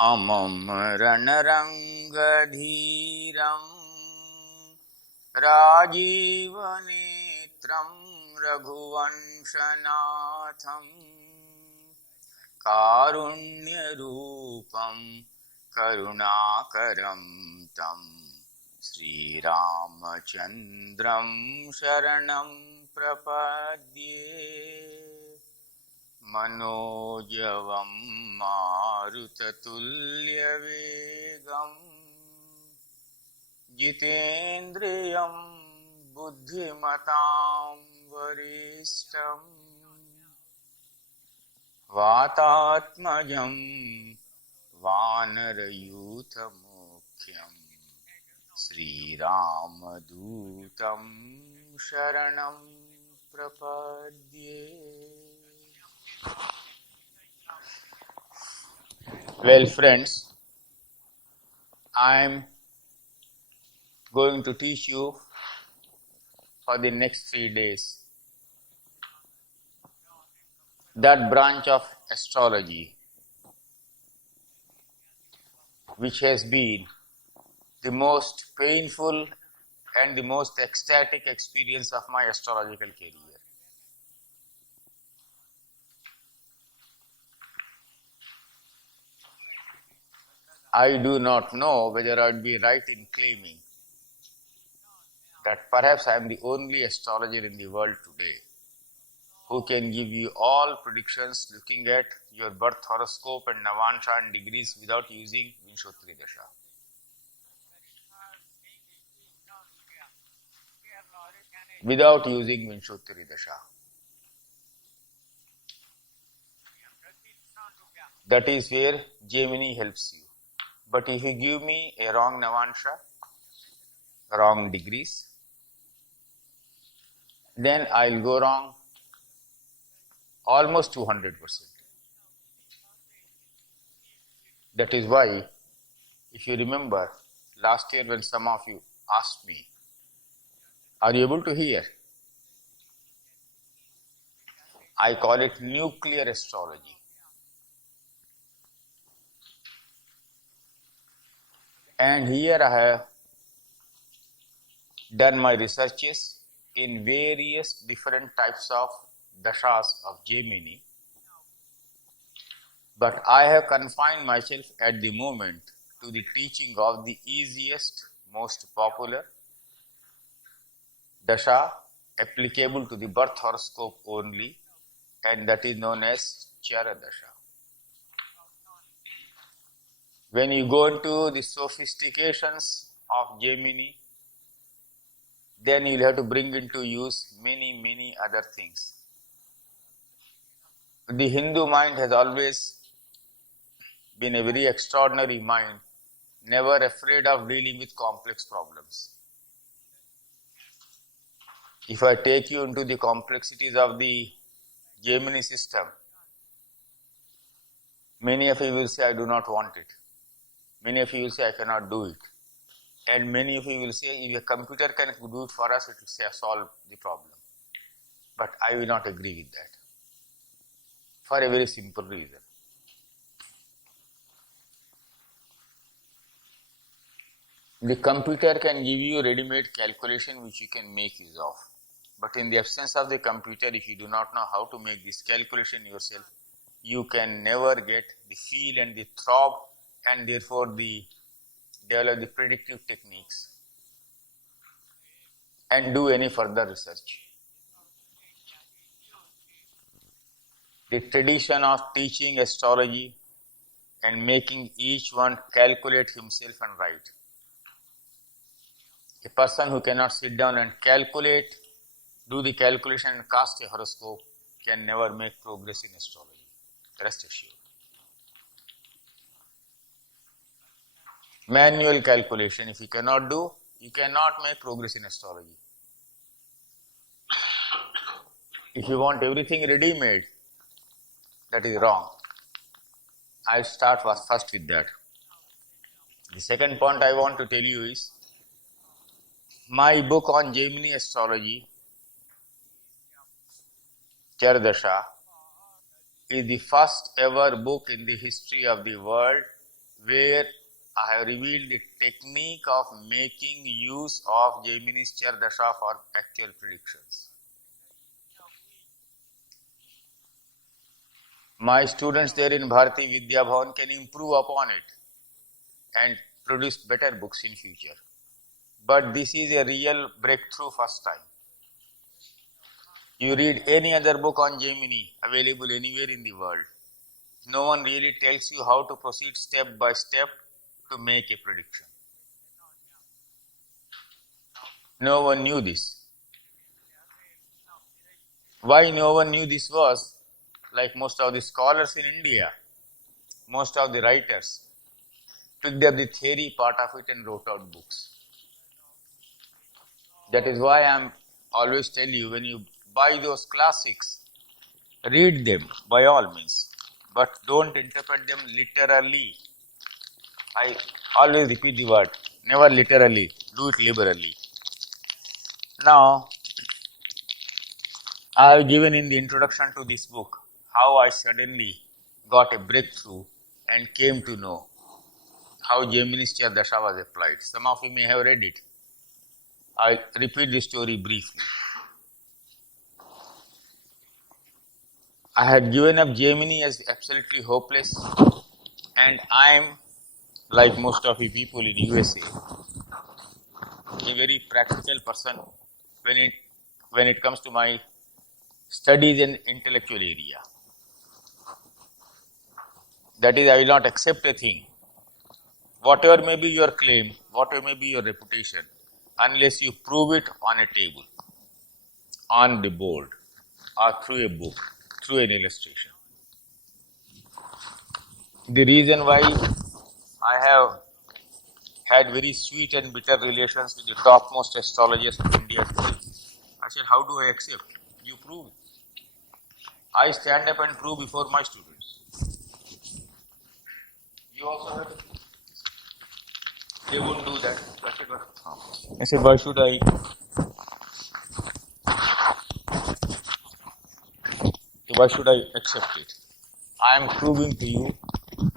अमं रणरङ्गधीरं राजीवनेत्रं रघुवंशनाथं कारुण्यरूपं करुणाकरं तं श्रीरामचन्द्रं शरणं प्रपद्ये। मनोजवं मारुततुल्यवेगं जितेन्द्रियं बुद्धिमतां वरिष्ठं वातात्मजं वानरयूथमुख्यं श्रीरामदूतं शरणं प्रपद्ये। Well, friends, I am going to teach you for the next 3 days that branch of astrology which has been the most painful and the most ecstatic experience of my astrological career. I do not know whether I would be right in claiming that perhaps I am the only astrologer in the world today who can give you all predictions looking at your birth horoscope and Navansha and degrees without using Vinshotri Dasha. Without using Vinshotri Dasha. That is where Jaimini helps you. But if you give me a wrong Navansha, wrong degrees, then I'll go wrong almost 200%. That is why, if you remember, last year when some of you asked me, are you able to hear? I call it nuclear astrology. And here I have done my researches in various different types of Dashas of Jaimini. But I have confined myself at the moment to the teaching of the easiest, most popular Dasha applicable to the birth horoscope only, and that is known as Chara Dasha. When you go into the sophistications of Jaimini, then you will have to bring into use many other things. The Hindu mind has always been a very extraordinary mind, never afraid of dealing with complex problems. If I take you into the complexities of the Jaimini system, many of you will say, I do not want it. Many of you will say, I cannot do it. And many of you will say, if a computer can do it for us, it will solve the problem. But I will not agree with that, for a very simple reason. The computer can give you ready-made calculation which you can make use of. But in the absence of the computer, if you do not know how to make this calculation yourself, you can never get the feel and the throb, and therefore develop the predictive techniques and do any further research. The tradition of teaching astrology and making each one calculate himself and write. A person who cannot sit down and calculate, do the calculation and cast a horoscope can never make progress in astrology. Rest assured. Manual calculation, if you cannot do, you cannot make progress in astrology. If you want everything ready-made, that is wrong. I'll start first with that. The second point I want to tell you is, my book on Jaimini astrology, Chardasha, is the first ever book in the history of the world where I have revealed the technique of making use of Jaimini's Char Dasha for actual predictions. My students there in Bharati Vidya Bhavan can improve upon it and produce better books in future. But this is a real breakthrough first time. You read any other book on Jaimini available anywhere in the world. No one really tells you how to proceed step by step to make a prediction. No one knew this. Why no one knew this was, like most of the scholars in India, most of the writers picked up the theory part of it and wrote out books. That is why I am always tell you, when you buy those classics, read them by all means, but don't interpret them literally. I always repeat the word, never literally, do it liberally. Now, I have given in the introduction to this book how I suddenly got a breakthrough and came to know how Jaimini's Char Dasha was applied. Some of you may have read it. I will repeat the story briefly. I had given up Jaimini as absolutely hopeless, and I am, like most of you people in USA, a very practical person when it comes to my studies and intellectual area. That is, I will not accept a thing, whatever may be your claim, whatever may be your reputation, unless you prove it on a table, on the board, or through a book, through an illustration. The reason why I have had very sweet and bitter relations with the topmost astrologers of India today, I said, how do I accept? You prove it. I stand up and prove before my students. You also have to. They won't do that. I said, why should I? Why should I accept it? I am proving to you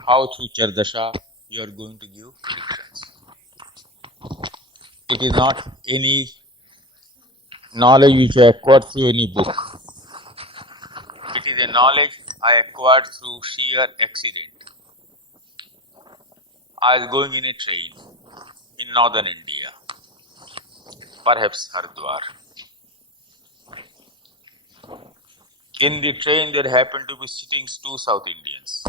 how through Char Dasha you are going to give predictions. It is not any knowledge which I acquired through any book. It is a knowledge I acquired through sheer accident. I was going in a train in northern India, perhaps Haridwar. In the train there happened to be sitting two South Indians.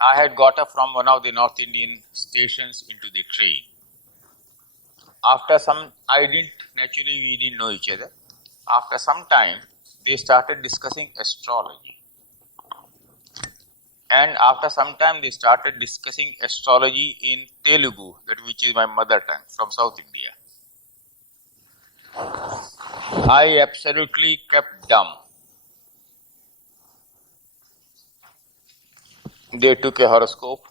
I had got up from one of the North Indian stations into the train. After some, we didn't know each other. After some time, they started discussing astrology. And after some time, they started discussing astrology in Telugu, which is my mother tongue, from South India. I absolutely kept dumb. They took a horoscope,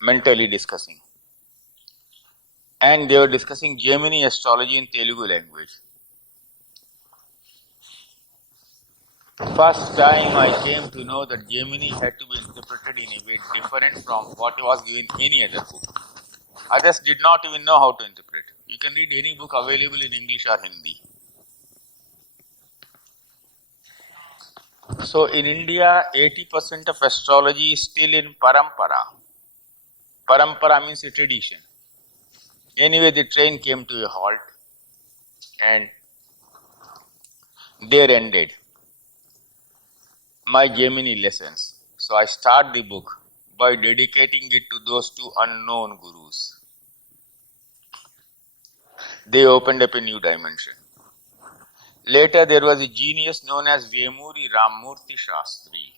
mentally discussing. And they were discussing Jaimini astrology in Telugu language. First time I came to know that Jaimini had to be interpreted in a way different from what was given in any other book. Others did not even know how to interpret. You can read any book available in English or Hindi. So in India, 80% of astrology is still in parampara. Parampara means a tradition. Anyway, the train came to a halt and there ended my Jaimini lessons. So I start the book by dedicating it to those two unknown gurus. They opened up a new dimension. Later, there was a genius known as Vemuri Ramurthy Shastri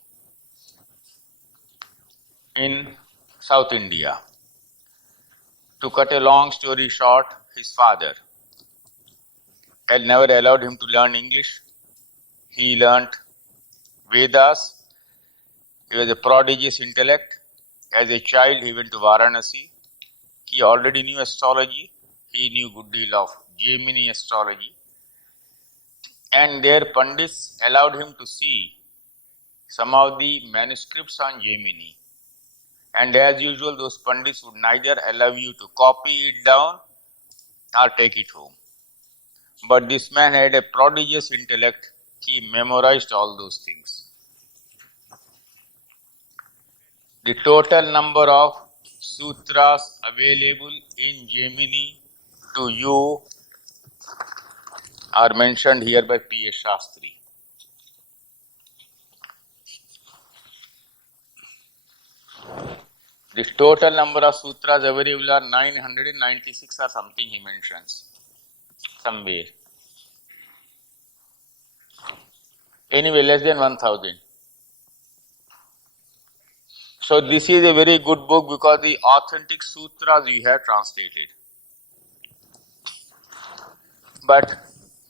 in South India. To cut a long story short, his father had never allowed him to learn English. He learnt Vedas. He was a prodigious intellect. As a child, he went to Varanasi. He already knew astrology. He knew a good deal of Jaimini astrology. And their Pandits allowed him to see some of the manuscripts on Jaimini. And as usual, those Pandits would neither allow you to copy it down or take it home. But this man had a prodigious intellect. He memorized all those things. The total number of sutras available in Jaimini to you are mentioned here by P.S. Shastri. The total number of sutras available are 996 or something he mentions somewhere. Anyway, less than 1000. So this is a very good book because the authentic sutras we have translated. But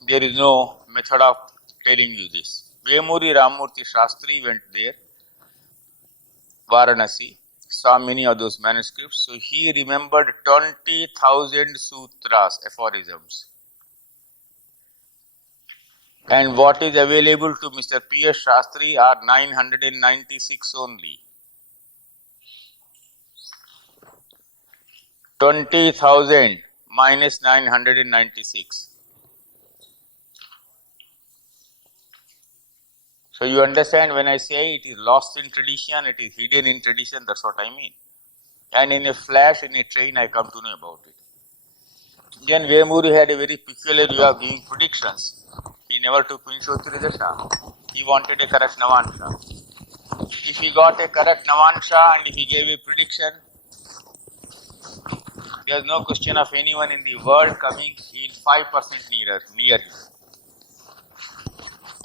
there is no method of telling you this. Vemuri Ramurti Shastri went there, Varanasi, saw many of those manuscripts. So he remembered 20,000 sutras, aphorisms. And what is available to Mr. P.S. Shastri are 996 only. 20,000 minus 996. So you understand when I say it is lost in tradition, it is hidden in tradition, that's what I mean. And in a flash, in a train, I come to know about it. Then Vemuri had a very peculiar way of giving predictions. He never took Vinshotri Dasha. He wanted a correct Navansha. If he got a correct Navansha and if he gave a prediction, there is no question of anyone in the world coming 5% near him.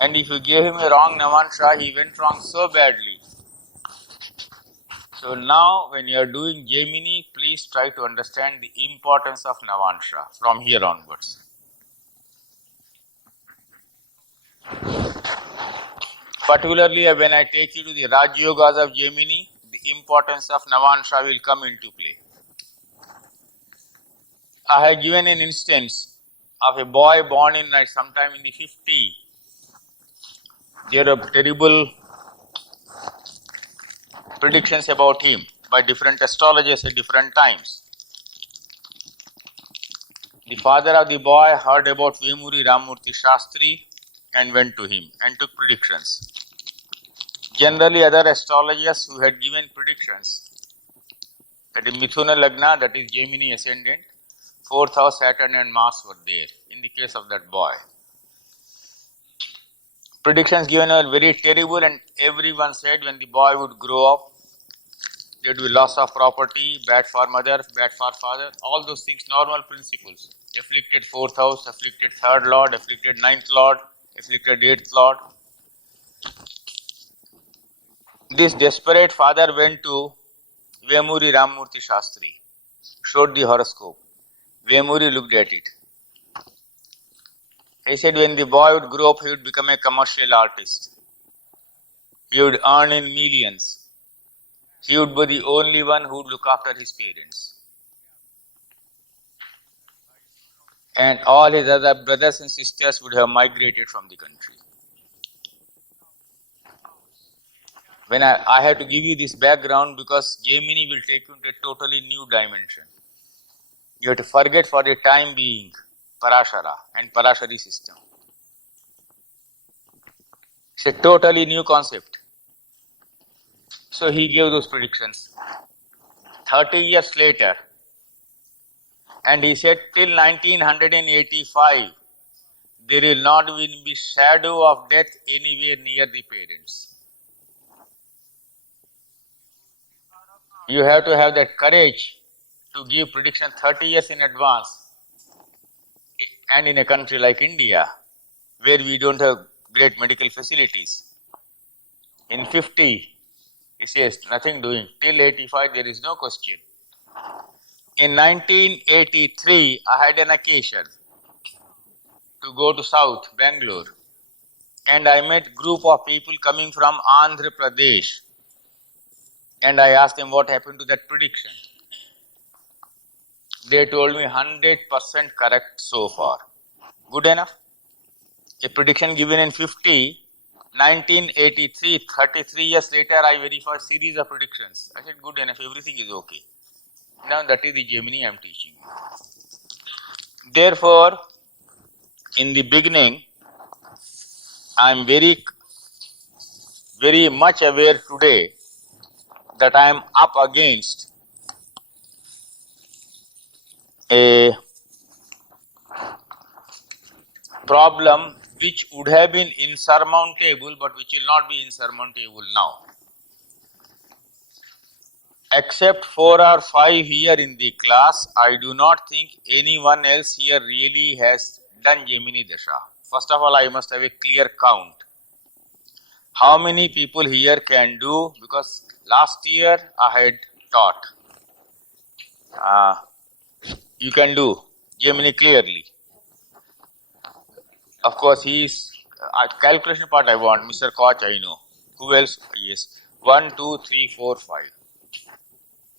And if you gave him a wrong Navansha, he went wrong so badly. So now when you are doing Jaimini, please try to understand the importance of Navansha from here onwards. Particularly when I take you to the Raj Yogas of Jaimini, the importance of Navansha will come into play. I have given an instance of a boy born in sometime in the 50s. There are terrible predictions about him by different astrologers at different times. The father of the boy heard about Vemuri Ramurti Shastri and went to him and took predictions. Generally, other astrologers who had given predictions, that is Mithuna Lagna, that is Jaimini ascendant, 4th house Saturn and Mars were there in the case of that boy. Predictions given are very terrible, and everyone said when the boy would grow up, there would be loss of property, bad for mother, bad for father, all those things, normal principles. Afflicted 4th house, afflicted 3rd lord, afflicted 9th lord, afflicted 8th lord. This desperate father went to Vemuri Ramurti Shastri, showed the horoscope. Vemuri looked at it. He said when the boy would grow up, he would become a commercial artist. He would earn in millions. He would be the only one who would look after his parents. And all his other brothers and sisters would have migrated from the country. When I have to give you this background because Jaimini will take you into a totally new dimension. You have to forget for the time being Parashara and Parashari system. It's a totally new concept. So he gave those predictions. 30 years later, and he said till 1985, there will not even be shadow of death anywhere near the parents. You have to have that courage to give prediction 30 years in advance. And in a country like India, where we don't have great medical facilities. In 50, he says, nothing doing. Till 85, there is no question. In 1983, I had an occasion to go to South, Bangalore. And I met group of people coming from Andhra Pradesh. And I asked them what happened to that prediction. They told me 100% correct so far. Good enough. A prediction given in 50 1983, 33 years later, I verified series of predictions. I said, good enough, everything is okay. Now that is the Jaimini I am teaching you. Therefore, in the beginning, I am very much aware today that I am up against a problem which would have been insurmountable but which will not be insurmountable now. Except 4 or 5 here in the class, I do not think anyone else here really has done Jaimini Dasha. First of all, I must have a clear count. How many people here can do? Because last year I had taught. You can do Jaimini clearly. Of course, he is calculation part I want. Mr. Koch, I know. Who else? Yes. 1, 2, 3, 4, 5.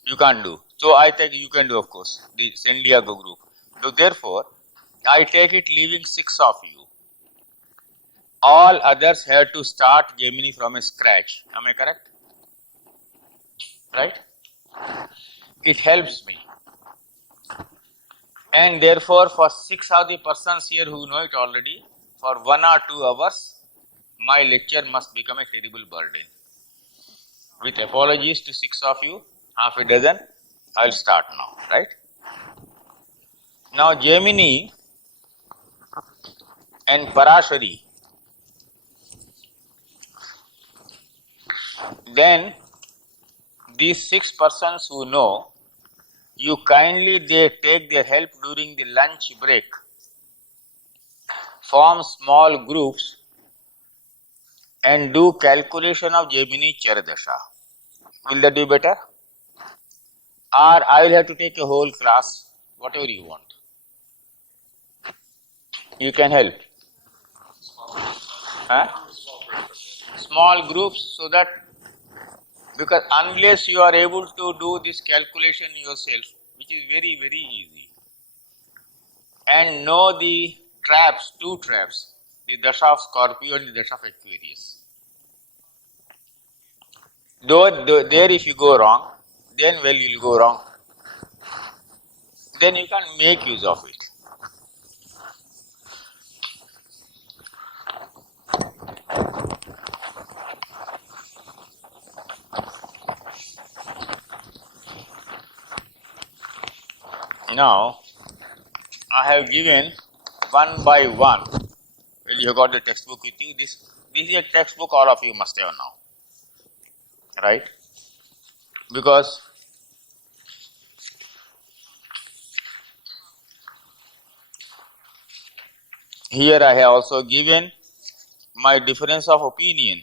You can't do. So I take you can do, of course, the San Diego group. So therefore, I take it leaving 6 of you. All others have to start Jaimini from a scratch. Am I correct? Right? It helps me. And therefore, for 6 of the persons here who know it already, for 1 or 2 hours, my lecture must become a terrible burden. With apologies to 6 of you, half a dozen, I will start now, right? Now, Jaimini and Parashari, then these 6 persons who know, you kindly they take their help during the lunch break, form small groups and do calculation of Jaimini Charadasha. Will that be better? Or I will have to take a whole class, whatever you want. You can help. Small groups, so that, because unless you are able to do this calculation yourself, which is very, very easy, and know the traps, 2 traps, the Dasha of Scorpio and the Dasha of Aquarius. Though there if you go wrong, then well you will go wrong. Then you can make use of it. Now, I have given 1 by 1. Well, you have got the textbook with you. This is a textbook all of you must have now. Right? Because here I have also given my difference of opinion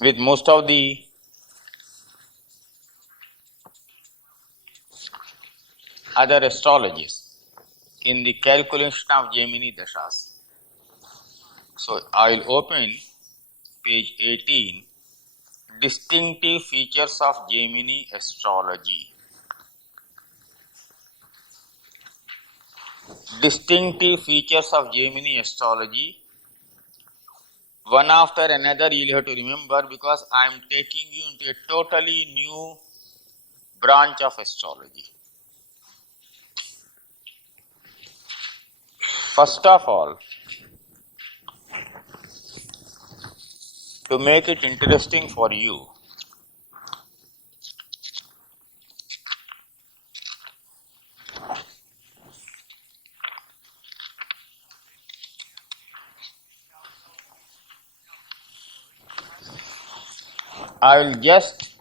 with most of the other astrologies in the calculation of Jaimini Dashas. So I will open page 18, distinctive features of Jaimini astrology. Distinctive features of Jaimini astrology. One after another you will have to remember, because I am taking you into a totally new branch of astrology. First of all, to make it interesting for you, I will just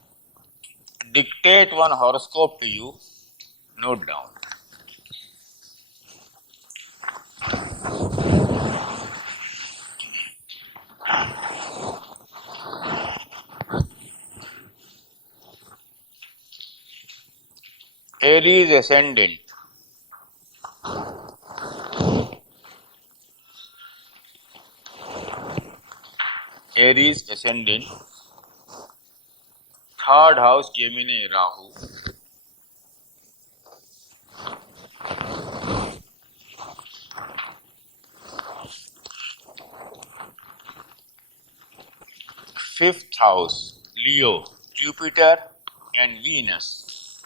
dictate one horoscope to you, note down. Aries ascendant. Aries ascendant. 3rd house Gemini Rahu. Fifth house, Leo, Jupiter and Venus.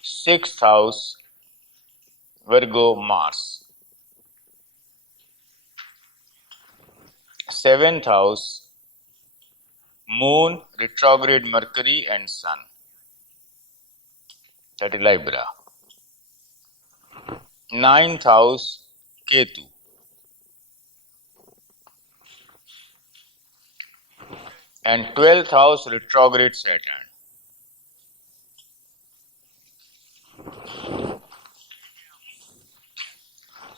Sixth house, Virgo, Mars. Seventh house, Moon, retrograde Mercury and Sun. That is Libra. Ninth house, Ketu. And 12th house, retrograde Saturn.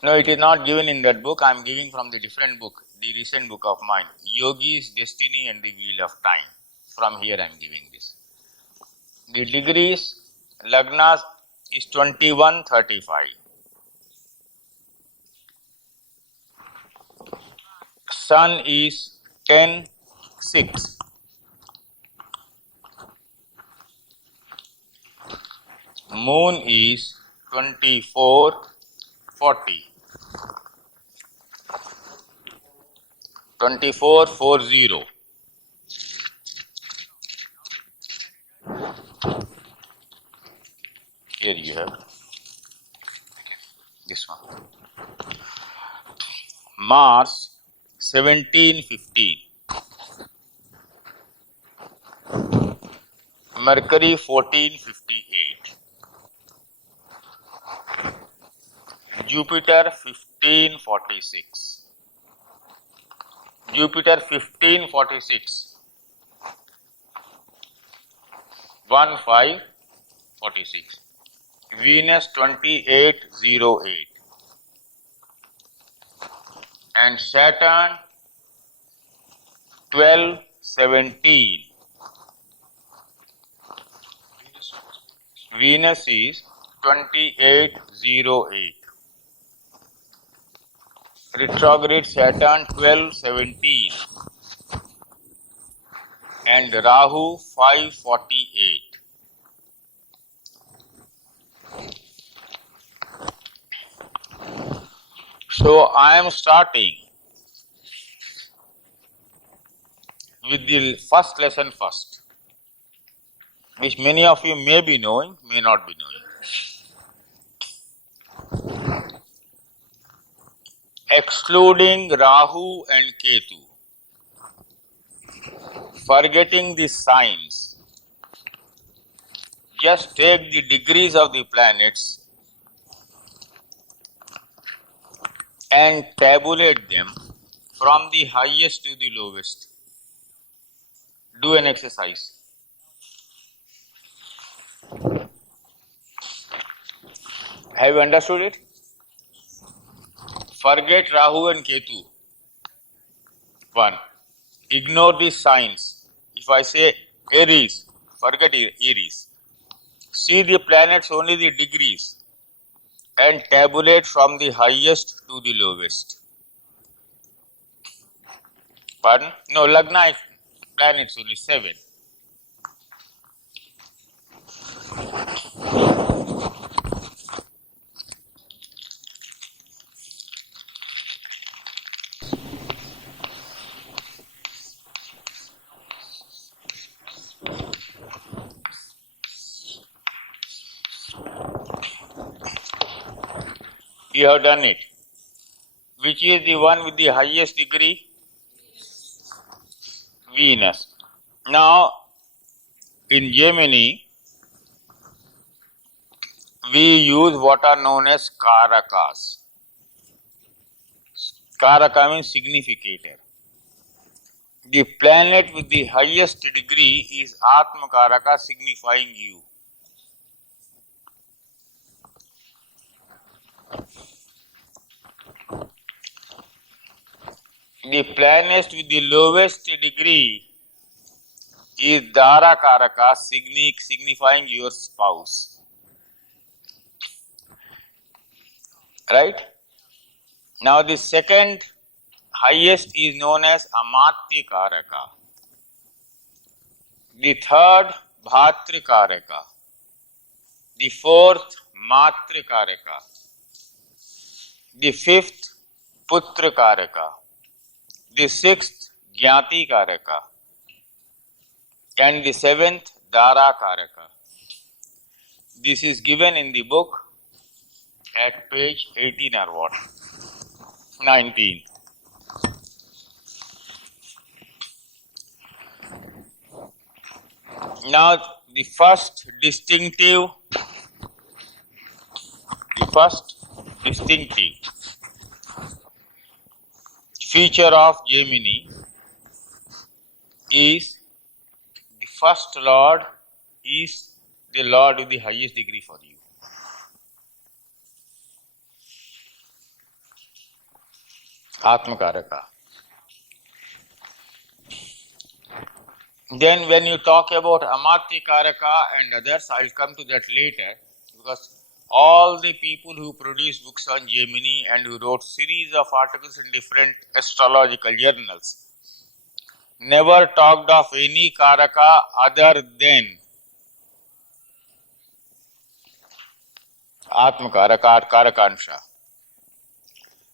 No, it is not given in that book. I am giving from the different book, the recent book of mine, Yogi's Destiny and the Wheel of Time. From here I am giving this. The degrees, Lagna is 2135. Sun is 10:6. Moon is 24:40. 24:40. Here you have this one. Mars 17:15. Mercury 14:58. Jupiter 15:46. Jupiter 15:46. 15:46. Venus 28:08. And Saturn 12:17. Venus is 28:08. Retrograde Saturn 12:17. And Rahu 5:48. So I am starting with the first lesson first, which many of you may be knowing, may not be knowing. Excluding Rahu and Ketu, forgetting the signs, just take the degrees of the planets and tabulate them from the highest to the lowest. Do an exercise. Have you understood it? Forget Rahu and Ketu. 1. Ignore the signs. If I say Aries, forget Aries. See the planets, only the degrees, and tabulate from the highest to the lowest. Pardon? No, Lagna is planets only 7. You have done it. Which is the one with the highest degree? Venus. Now, in Jaimini, we use what are known as Karakas. Karaka means significator. The planet with the highest degree is Atma Karaka, signifying you. The planet with the lowest degree is Dara Karaka, signifying your spouse. Right? Now the second highest is known as Amatya Karaka. The third, Bhatri Karaka. The fourth, Matri Karaka. The fifth, Putra Karaka. The sixth, Jnati Karaka. And the seventh, Dara Karaka. This is given in the book at page 18 or what? 19. Now, the first distinctive feature of Jaimini is the first Lord is the Lord with the highest degree for you. Atmakaraka. Then when you talk about Amatya Karaka and others, I will come to that later, because all the people who produced books on Jaimini and who wrote series of articles in different astrological journals never talked of any Karaka other than Atmakaraka or Karakansha.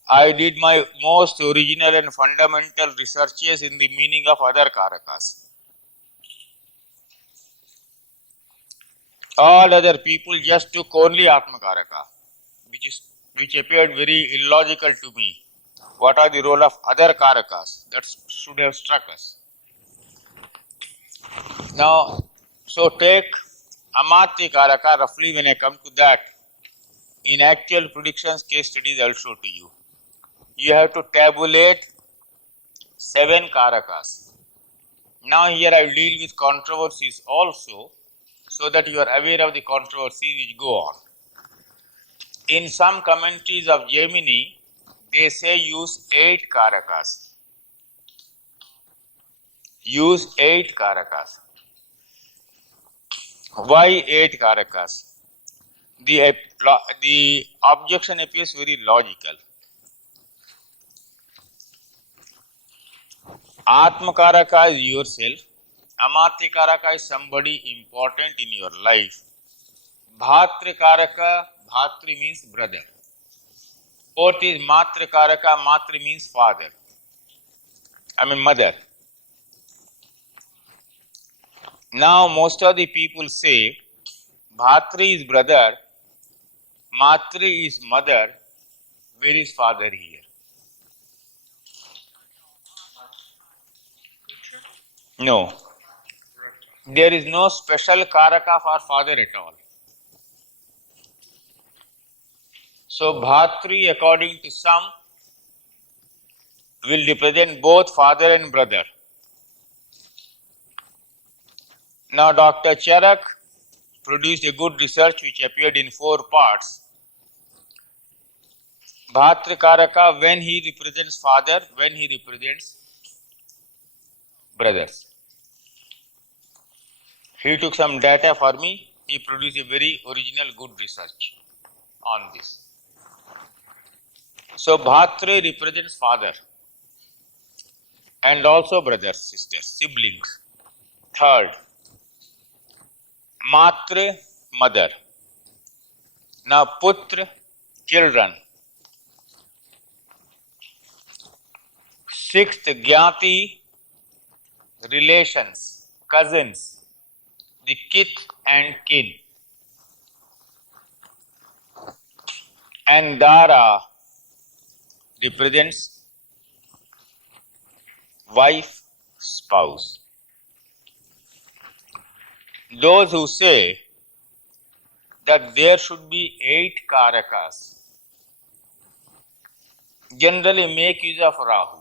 I did my most original and fundamental researches in the meaning of other Karakas. All other people just took only Atmakaraka, which appeared very illogical to me. What are the role of other Karakas? That should have struck us. Now, so take Amatya Karaka, roughly when I come to that, in actual predictions case studies I will show to you. You have to tabulate 7 Karakas. Now here I will deal with controversies also, so that you are aware of the controversies which go on. In some commentaries of Jaimini, they say use 8 Karakas. Use 8 Karakas. Why 8 Karakas? The objection appears very logical. Atmakaraka is yourself. Amatya Karaka is somebody important in your life. Bhatra Karaka, Bhatri means brother. Fourth is Matra Karaka, Matri means father. Mother. Now most of the people say Bhatri is brother, Matri is mother. Where is father here? No. There is no special Karaka for father at all. So Bhatri, according to some, will represent both father and brother. Now Dr. Charak produced a good research which appeared in 4 parts. Bhatra Karaka, when he represents father, when he represents brothers. He took some data for me. He produced a very original good research on this. So Bhatra represents father and also brothers, sisters, siblings. Third, Matra, mother. Now Putra, children. Sixth, Jnati, relations, cousins, the kith and kin. And Dara represents wife, spouse. Those who say that there should be 8 Karakas generally make use of Rahu.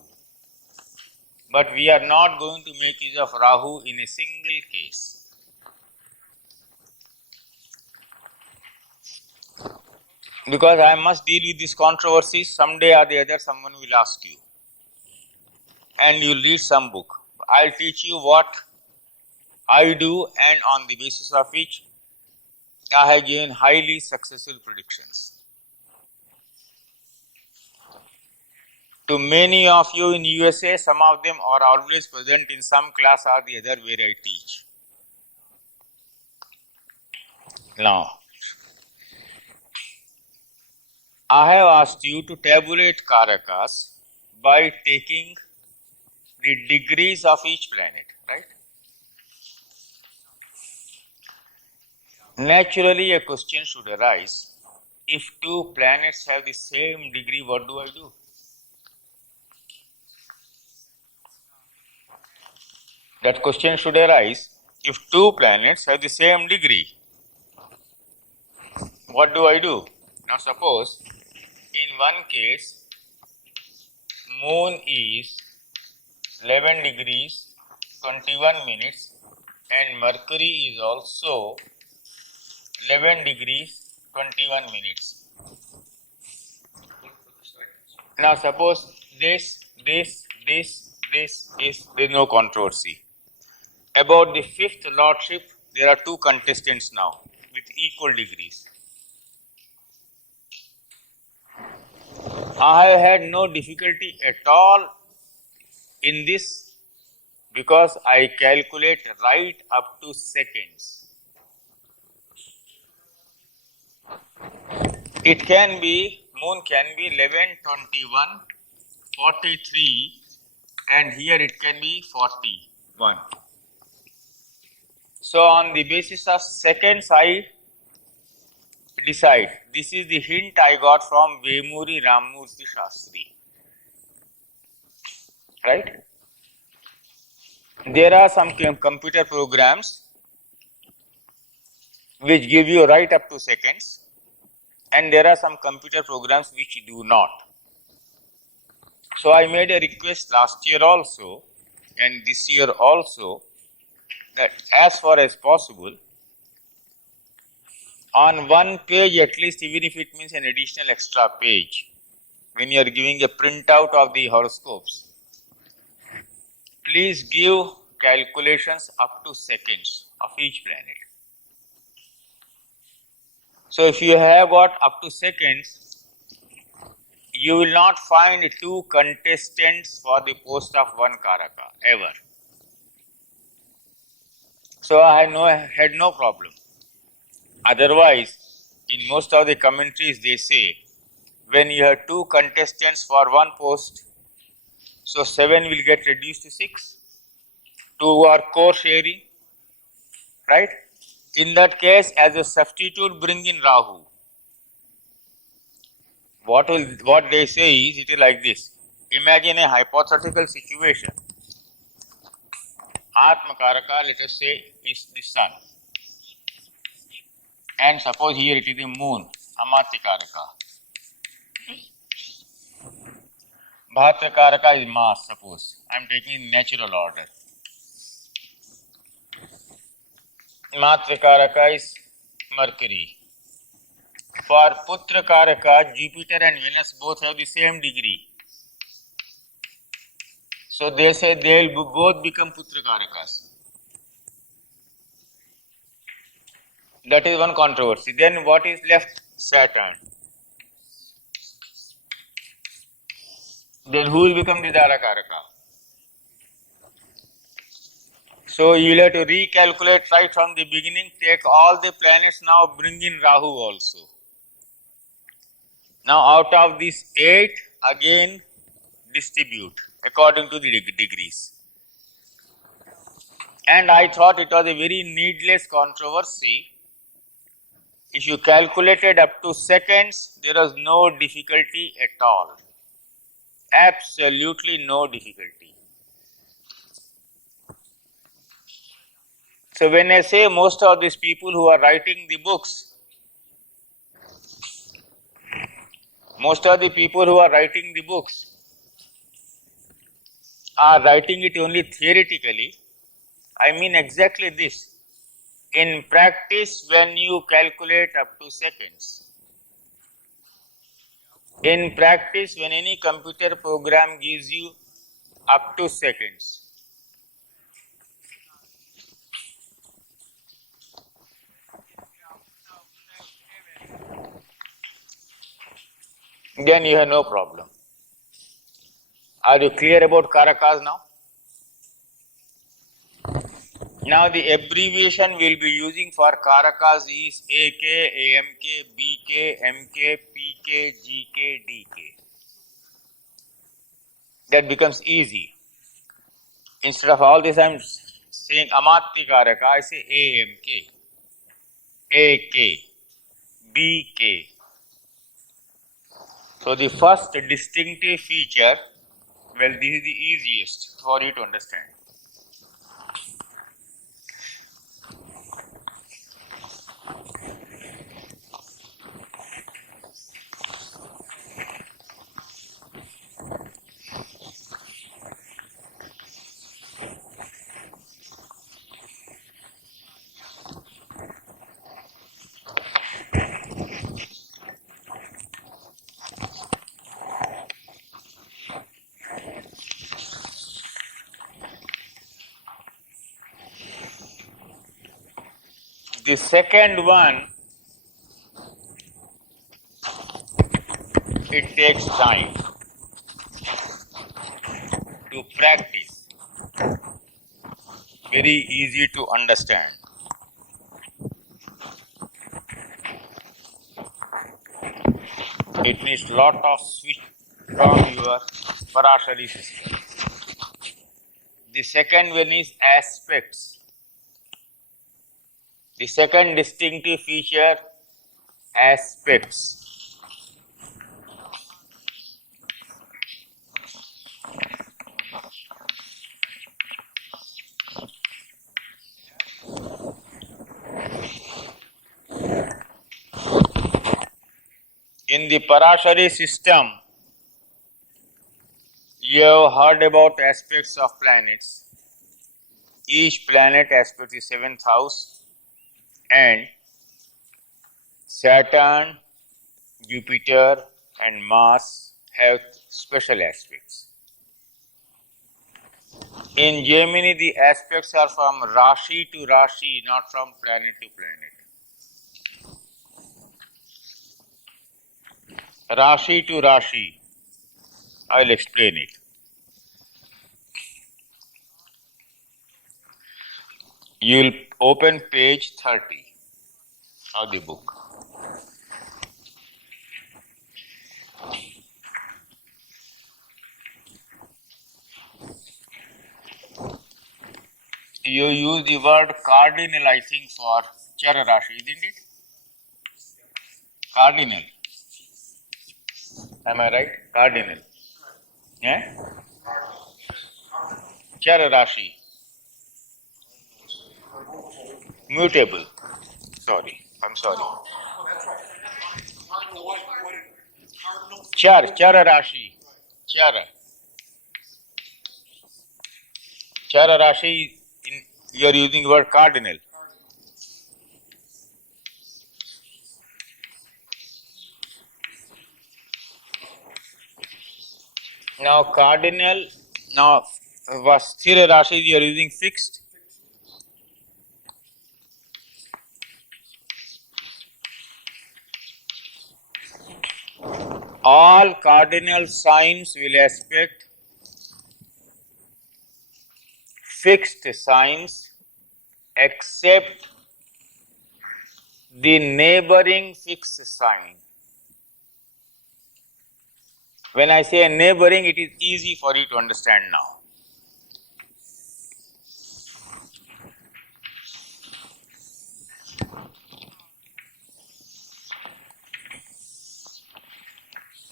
But we are not going to make use of Rahu in a single case. Because I must deal with these controversies, someday or the other someone will ask you. And you will read some book. I will teach you what I do, and on the basis of which I have given highly successful predictions. To many of you in USA, some of them are always present in some class or the other where I teach. Now, I have asked you to tabulate Karakas by taking the degrees of each planet, right? Naturally, a question should arise. If two planets have the same degree, what do I do? That question should arise. If two planets have the same degree, what do I do? Now suppose in one case moon is 11 degrees 21 minutes and Mercury is also 11 degrees 21 minutes. Now suppose this is, there is no controversy. About the fifth lordship, there are two contestants now with equal degrees. I have had no difficulty at all in this because I calculate right up to seconds. It can be, moon can be 11, 21, 43 and here it can be 41. So on the basis of seconds I decide. This is the hint I got from Vemuri Ramurthy Shastri. Right? There are some computer programs which give you right up to seconds and there are some computer programs which do not. So I made a request last year also and this year also that as far as possible on one page at least, even if it means an additional extra page, when you are giving a printout of the horoscopes, please give calculations up to seconds of each planet. So if you have got up to seconds, you will not find two contestants for the post of one Karaka ever. So I had no problem. Otherwise, in most of the commentaries they say, when you have two contestants for one post, so 7 will get reduced to 6. 2 are co-sharing, right? In that case, as a substitute, bring in Rahu. What they say is, it is like this. Imagine a hypothetical situation. Atma Karaka, let us say, is the sun. And suppose here it is the moon, Amatya Karaka. Bhatra Karaka is mass, suppose. I am taking natural order. Matra Karaka is Mercury. For Putra Karaka, Jupiter and Venus both have the same degree. So they say they will both become Putra Karakas. That is one controversy. Then what is left? Saturn. Then who will become the Dara Karaka? So you will have to recalculate right from the beginning, take all the planets now, bring in Rahu also. Now out of these 8, again distribute according to the degrees. And I thought it was a very needless controversy. If you calculated up to seconds, there was no difficulty at all. Absolutely no difficulty. So when I say most of these people who are writing the books, are writing it only theoretically, I mean exactly this. In practice, when you calculate up to seconds, in practice, when any computer program gives you up to seconds, then you have no problem. Are you clear about Karakas now? Now the abbreviation we'll be using for Karakas is AK, AMK, BK, MK, PK, GK, DK. That becomes easy. Instead of all this, I'm saying Amati Karaka, I say AMK, AK, BK. So the first distinctive feature, well, this is the easiest for you to understand. The second one, it takes time to practice. Very easy to understand. It needs lot of switch from your Parashari system. The second one is aspects. The second distinctive feature, aspects. In the Parashari system, you have heard about aspects of planets. Each planet aspect is 7th house, and Saturn, Jupiter and Mars have special aspects. In Jaimini, the aspects are from Rashi to Rashi, not from planet to planet. Rashi to Rashi. I'll explain it. You'll open page 30 of the book. You use the word cardinal, I think, for Chara Rashi, isn't it? Cardinal. Am I right? Cardinal. Yeah? Chara Rashi. Mutable. Sorry. I'm sorry. Chara Rashi. Chara Rashi, you are using the word cardinal. Now cardinal, now Vasthira Rashi you are using fixed. All cardinal signs will aspect fixed signs except the neighboring fixed sign. When I say neighboring, it is easy for you to understand now.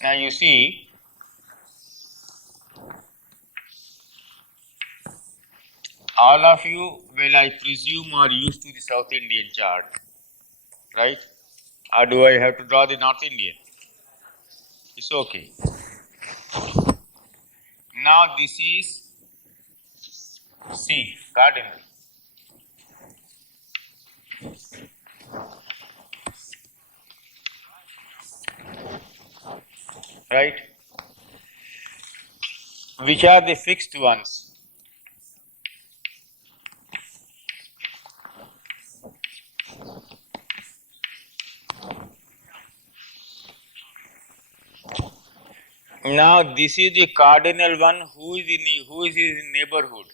Now you see, all of you, well, I presume, are used to the South Indian chart, right? Or do I have to draw the North Indian? It's okay. Now this is C, cardinal. Right? Which are the fixed ones? Now this is the cardinal one. Who is in his neighborhood?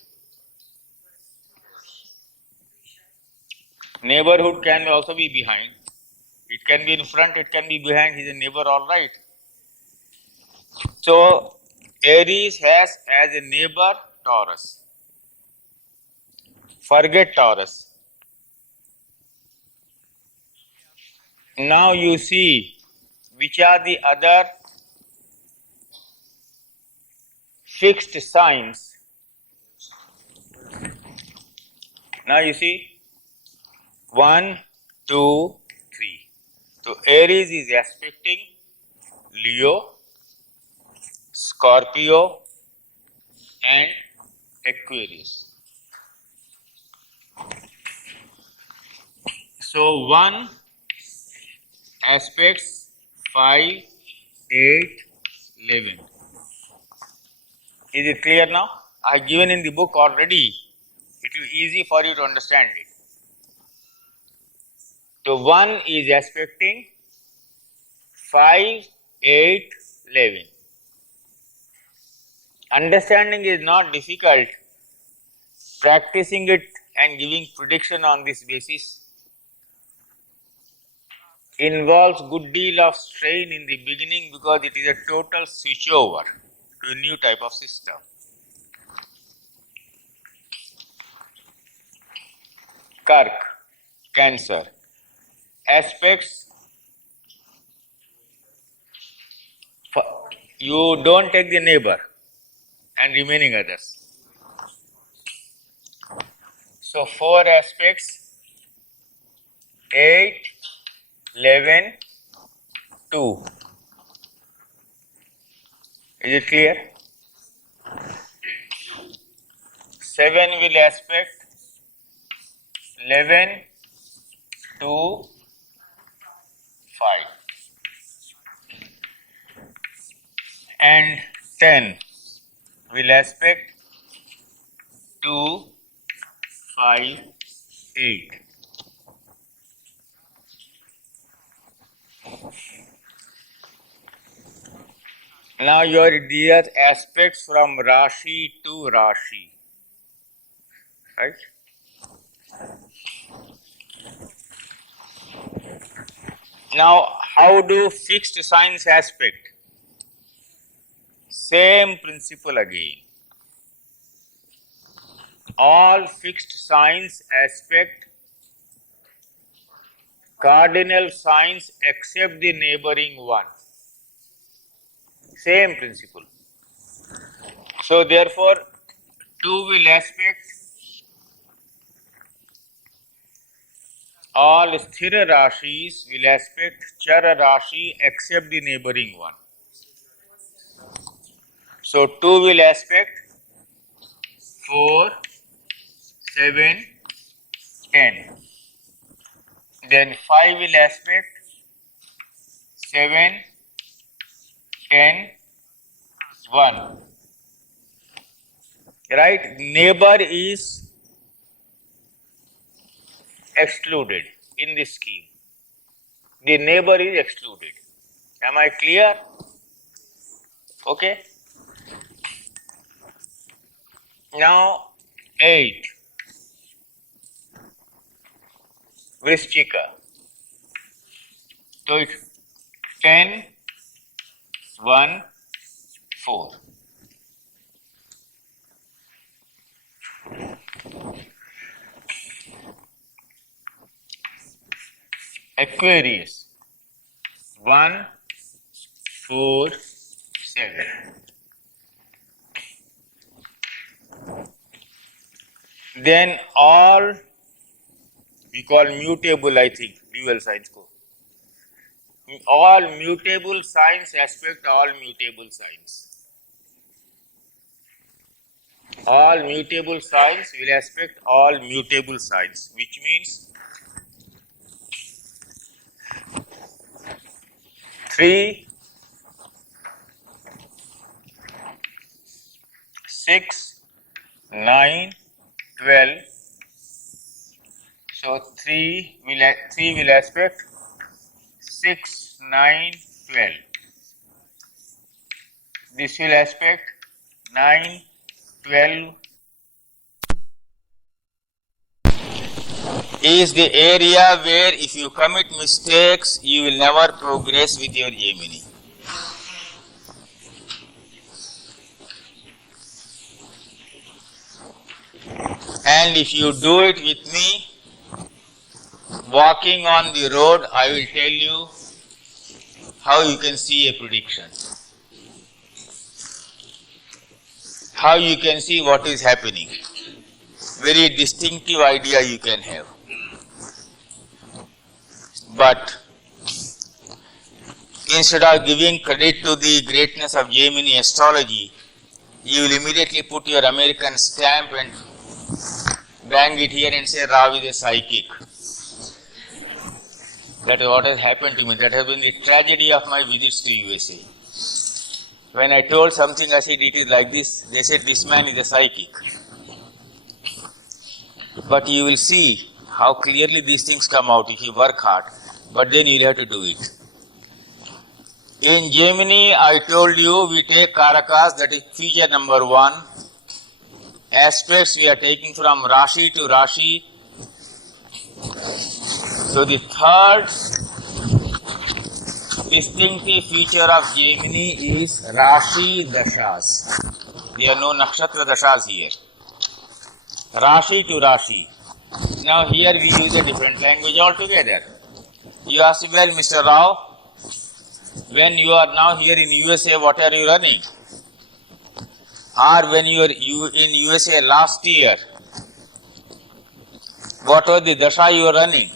Neighborhood can also be behind. It can be in front, it can be behind. He's a neighbor, all right. So Aries has as a neighbor Taurus. Forget Taurus. Now you see which are the other fixed signs. Now you see 1, 2, 3. So Aries is aspecting Leo, Scorpio and Aquarius. So 1 aspects 5, 8, 11. Is it clear now? I have given in the book already. It will be easy for you to understand it. So 1 is aspecting 5, 8, 11. Understanding is not difficult. Practicing it and giving prediction on this basis involves good deal of strain in the beginning because it is a total switchover to a new type of system. Kark, Cancer, aspects. You don't take the neighbor and remaining others. So 4 aspects 8, 11, 2. Is it clear? 7 will aspect 11, 2, 5. And 10 will aspect 2, 5, 8. Now your dear aspects from Rashi to Rashi. Right? Now how do fixed signs aspect? Same principle again. All fixed signs aspect cardinal signs except the neighboring one. Same principle. So therefore 2 will aspect all sthira rashis will aspect chara rashi except the neighboring one. So 2 will aspect 4, 7, 10. Then 5 will aspect 7, 10, 1. Right? Neighbor is excluded in this scheme. The neighbor is excluded. Am I clear? Okay. Now 8. Vrishchika. So it's 10, 1, 4. Aquarius 1, 4, 7. Then all we call mutable, I think, dual signs ko. All mutable signs aspect all mutable signs. All mutable signs will aspect all mutable signs, which means 3, 6, 9, 12. So 3 will aspect 6, 9, 12. This will aspect 9, 12. is the area where if you commit mistakes, you will never progress with your Jaimini. And if you do it with me, walking on the road, I will tell you how you can see a prediction. How you can see what is happening. Very distinctive idea you can have. But instead of giving credit to the greatness of Jaimini astrology, you will immediately put your American stamp and bang it here and say Rav is a psychic. That is what has happened to me. That has been the tragedy of my visits to USA. When I told something, I said it is like this. They said this man is a psychic. But you will see how clearly these things come out if you work hard. But then you will have to do it. In Jaimini, I told you we take Karakas, that is feature number 1. Aspects we are taking from Rashi to Rashi. So the third distinctive feature of Jaimini is Rashi Dashas. There are no Nakshatra Dashas here. Rashi to Rashi. Now here we use a different language altogether. You ask me, well, Mr. Rao, when you are now here in USA, what are you running? Or when you were in USA last year, what was the Dasha you were running?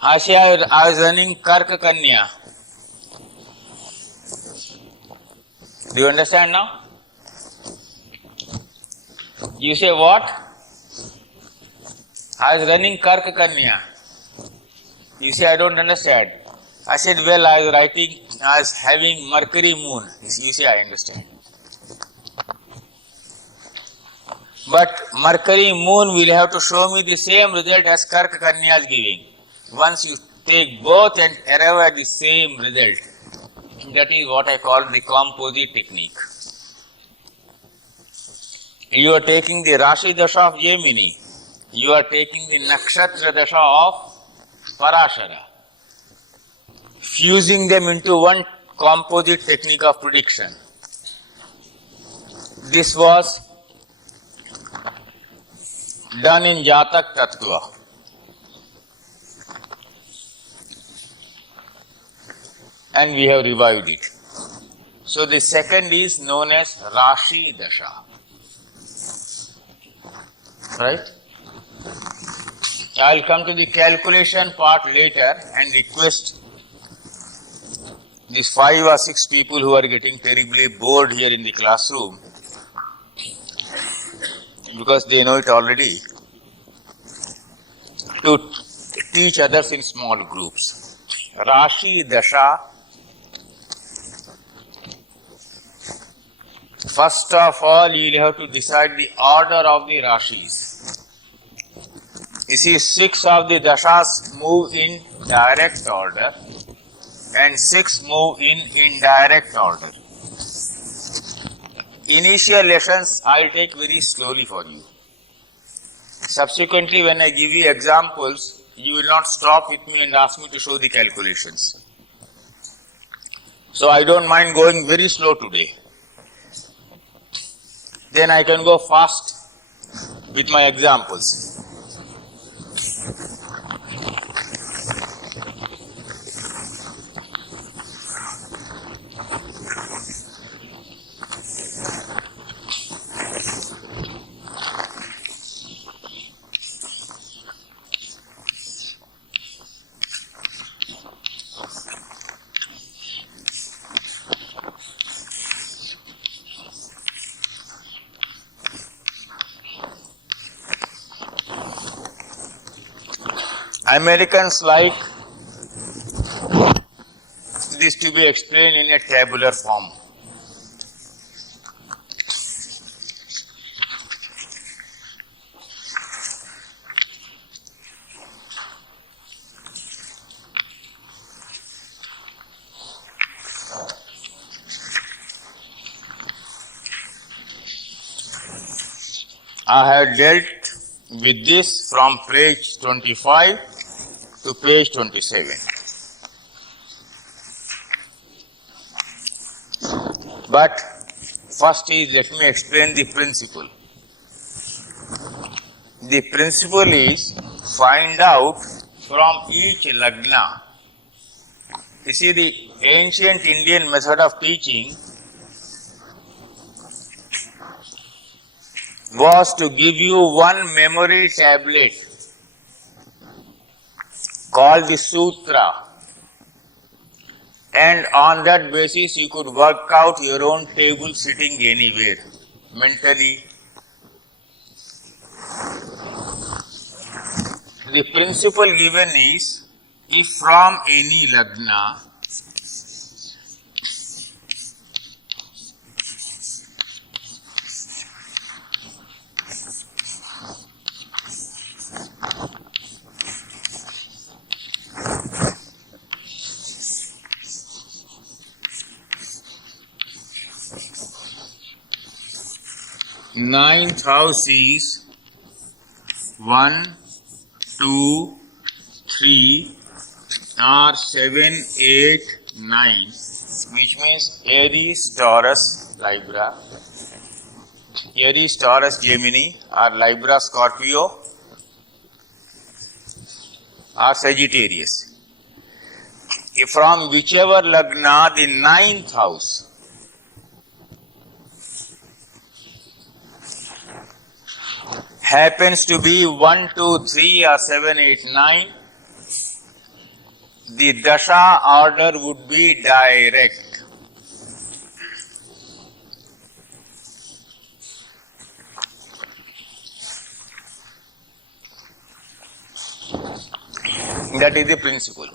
I say I was running Karka Kanya. Do you understand now? You say what? I was running Karka Kanya. You say I don't understand. I said, well, I was having Mercury moon. You say I understand. But Mercury moon will have to show me the same result as Karka Kanya is giving. Once you take both and arrive at the same result, that is what I call the composite technique. You are taking the Rashi Dasha of Jaimini. You are taking the Nakshatra Dasha of Parashara. Fusing them into one composite technique of prediction. This was done in Jatak Tattva. And we have revived it. So the second is known as Rashi Dasha. Right? I will come to the calculation part later and request these 5 or 6 people who are getting terribly bored here in the classroom, because they know it already, to teach others in small groups. Rashi Dasha. First of all, you will have to decide the order of the Rashis. You see, 6 of the Dashas move in direct order and 6 move in indirect order. Initial lessons I will take very slowly for you. Subsequently, when I give you examples, you will not stop with me and ask me to show the calculations. So I don't mind going very slow today. Then I can go fast with my examples. Americans like this to be explained in a tabular form. I have dealt with this from page 25 to page 27. But first is, let me explain the principle. The principle is, find out from each lagna. You see, the ancient Indian method of teaching was to give you one memory tablet called the sutra, and on that basis you could work out your own table sitting anywhere mentally. The principle given is, if from any lagna ninth house is 1, 2, 3 or 7, 8, 9, which means Aries, Taurus, Libra, Aries, Taurus, Jaimini, or Libra, Scorpio, or Sagittarius. If from whichever lagna the ninth house happens to be 1, 2, 3 or 7, 8, 9, the Dasha order would be direct. That is the principle.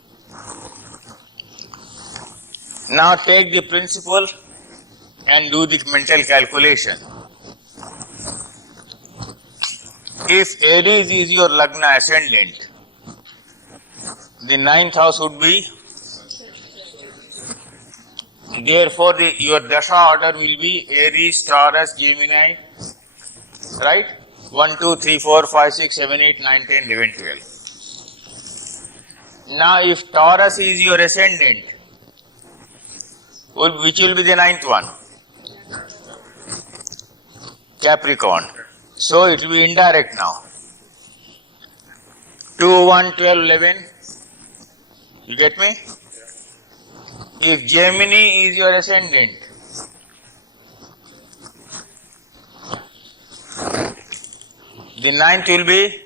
Now take the principle and do the mental calculation. If Aries is your lagna ascendant, the ninth house would be, therefore your Dasha order will be Aries, Taurus, Gemini, right? 1, 2, 3, 4, 5, 6, 7, 8, 9, 10, 11, 12. Now if Taurus is your ascendant, which will be the ninth one? Capricorn. So it will be indirect now. 2, 1, 12, 11. You get me? If Jaimini is your ascendant, the ninth will be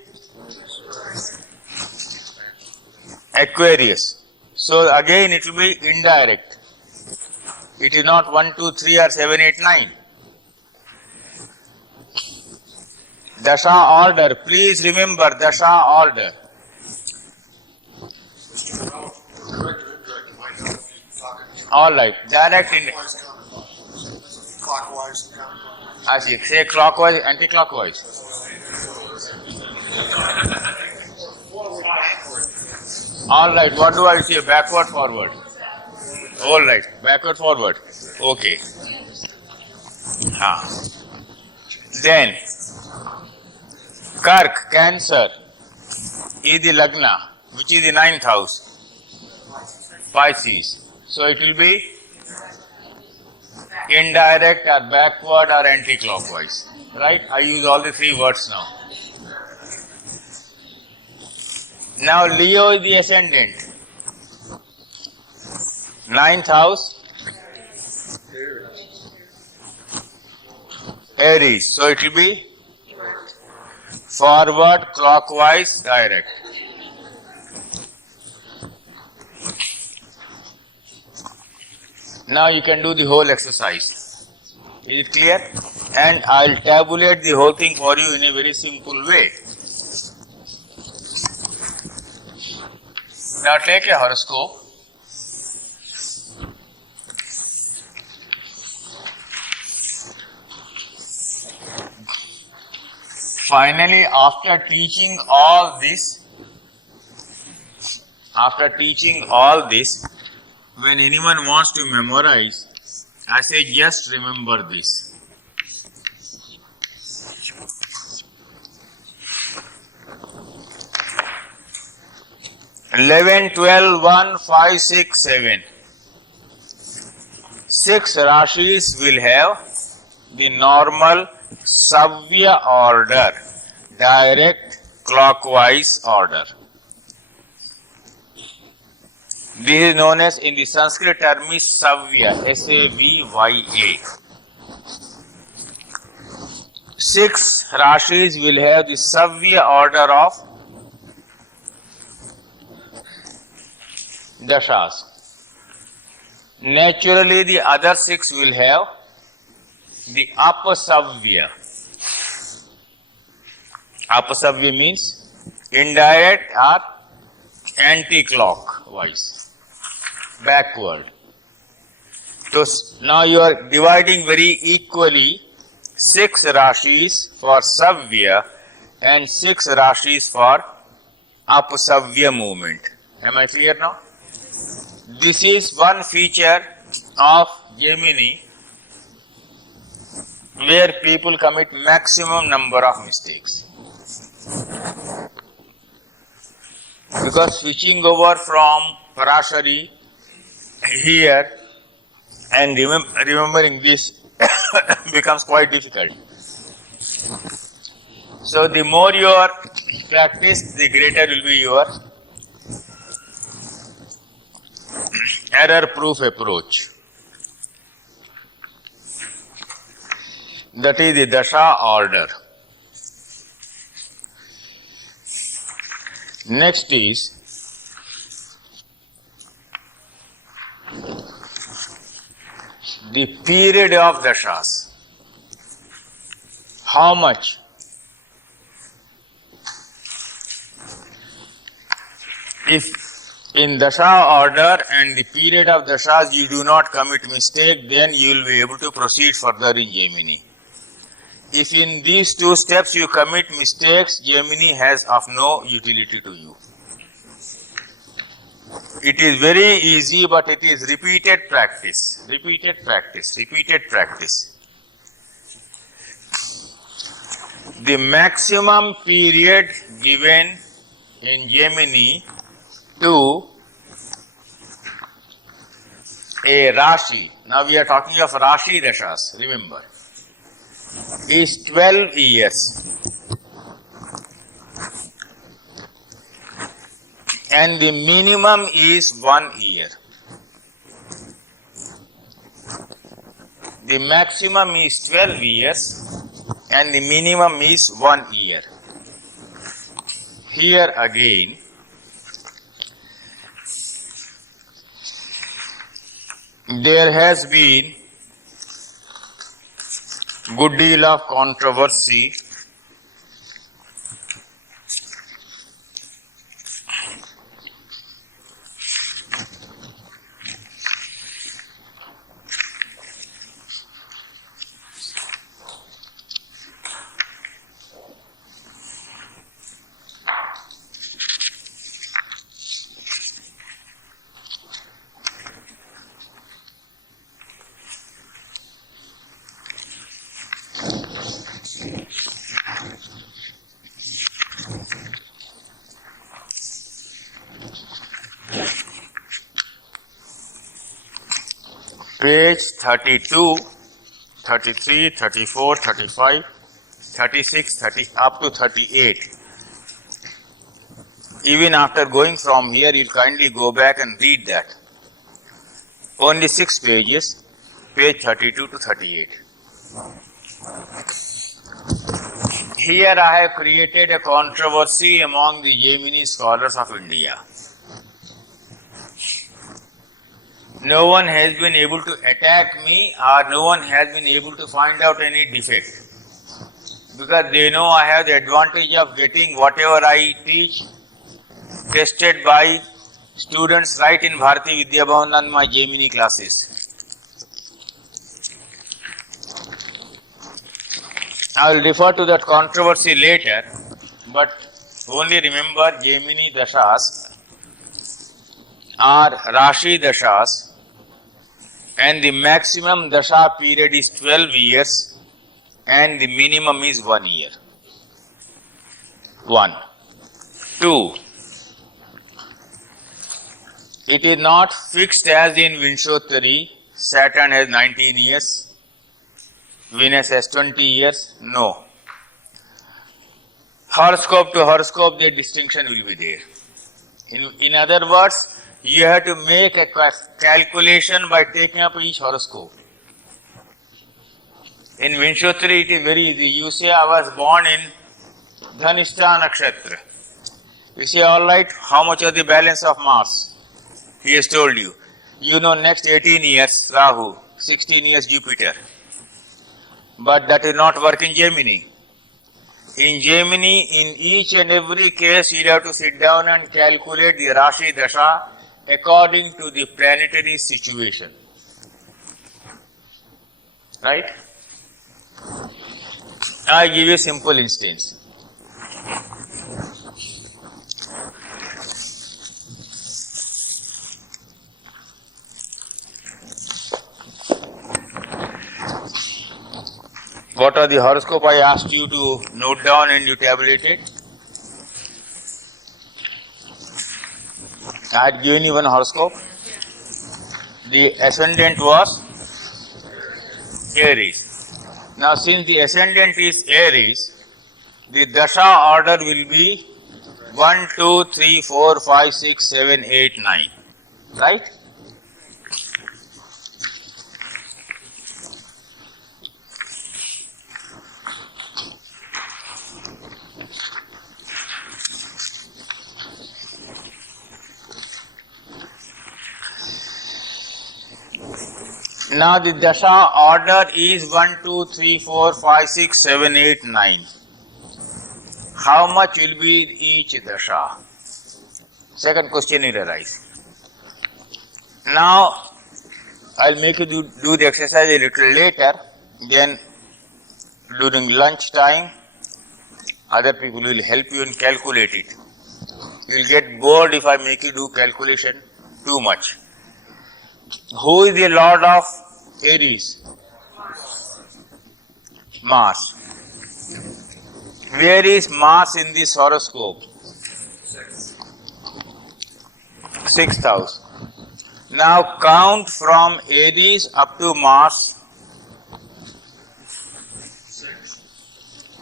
Aquarius. So again it will be indirect. It is not 1, 2, 3 or 7, 8, 9. Dasha order. Please remember Dasha order. All right. Direct in. Clockwise. I see. Say clockwise, anti-clockwise. All right. What do I say? Backward, forward. All right. Backward, forward. Okay. Then Kark, Cancer, is the lagna, which is the ninth house. Pisces. So it will be indirect or backward or anti-clockwise. Right? I use all the three words now. Now Leo is the ascendant. Ninth house. Aries. So it will be forward, clockwise, direct. Now you can do the whole exercise. Is it clear? And I'll tabulate the whole thing for you in a very simple way. Now take a horoscope. Finally, after teaching all this, when anyone wants to memorize, I say just remember this. 11, 12, 1, 5, 6, 7. 6 Rashis will have the normal Savya order, direct clockwise order. This is known as, in the Sanskrit term is Savya, S-A-V-Y-A. 6 Rashis will have the Savya order of Dashas. Naturally, the other 6 will have the Apasavya. Apasavya means indirect or anti-clockwise, backward. So now you are dividing very equally 6 Rashis for Savya and 6 Rashis for Apasavya movement. Am I clear now? This is one feature of Jaimini where people commit maximum number of mistakes. Because switching over from Parashari here and remembering this becomes quite difficult. So the more you are practice, the greater will be your error-proof approach. That is the Dasha order. Next is the period of Dashas. How much? If in Dasha order and the period of Dashas you do not commit mistake, then you will be able to proceed further in Jaimini. If in these 2 steps you commit mistakes, Jaimini has of no utility to you. It is very easy, but it is repeated practice. Repeated practice. Repeated practice. The maximum period given in Jaimini to a Rashi, now we are talking of Rashi Dashas, remember, is 12 years. And the minimum is 1 year. The maximum is 12 years and the minimum is 1 year. Here again, there has been good deal of controversy page 32, 33, 34, 35, 36, 30, up to 38. Even after going from here, you'll kindly go back and read that. Only 6 pages, page 32 to 38. Here I have created a controversy among the Jaimini scholars of India. No one has been able to attack me, or no one has been able to find out any defect, because they know I have the advantage of getting whatever I teach tested by students right in Bharati Vidya Bhavan and my Jaimini classes. I will refer to that controversy later, but only remember Jaimini Dashas are Rashi Dashas, and the maximum Dasha period is 12 years and the minimum is 1 year. 1. 2. It is not fixed as in Vinshottari. Saturn has 19 years, Venus has 20 years. No. Horoscope to horoscope, the distinction will be there. In other words, you have to make a calculation by taking up each horoscope. In Vinshottari, it is very easy. You say, I was born in Dhanishta Nakshatra. You say, all right, how much of the balance of Mars? He has told you. You know, next 18 years, Rahu, 16 years, Jupiter. But that is not work in Jaimini. In Jaimini, in each and every case, you have to sit down and calculate the Rashi Dasha according to the planetary situation. Right? I give you a simple instance. What are the horoscope I asked you to note down and you tabulate it? I had given you one horoscope. The ascendant was Aries. Now since the ascendant is Aries, the Dasha order will be 1, 2, 3, 4, 5, 6, 7, 8, 9. Right? Now the Dasha order is 1, 2, 3, 4, 5, 6, 7, 8, 9. How much will be each Dasha? Second question will arise. Now I'll make you do the exercise a little later, then during lunch time other people will help you and calculate it. You will get bored if I make you do calculation too much. Who is the lord of Aries? Mars. Where is Mars in this horoscope? 6th house. Now count from Aries up to Mars.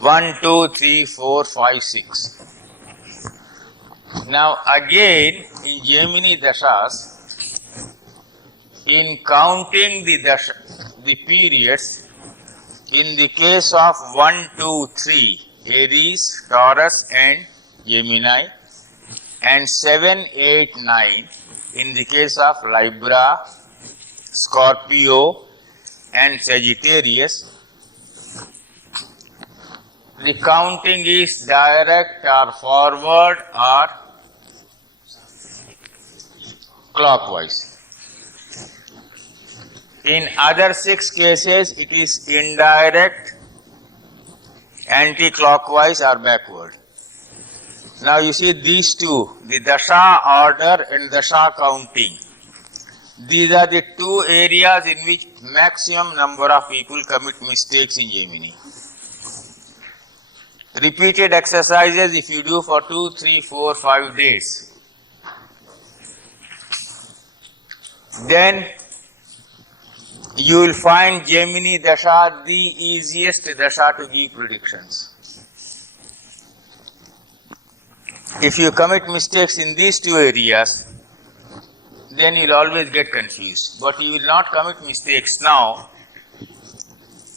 1, 2, 3, 4, 5, 6. Now again in Jaimini Dashas, in counting the periods, in the case of 1, 2, 3, Aries, Taurus and Gemini, and 7, 8, 9, in the case of Libra, Scorpio and Sagittarius, the counting is direct or forward or clockwise. In other 6 cases, it is indirect, anti-clockwise or backward. Now you see these two, the Dasha order and Dasha counting. These are the 2 areas in which maximum number of people commit mistakes in Jaimini. Repeated exercises if you do for 2, 3, 4, 5 days, then you will find Jaimini Dasha the easiest Dasha to give predictions. If you commit mistakes in these 2 areas, then you will always get confused. But you will not commit mistakes now,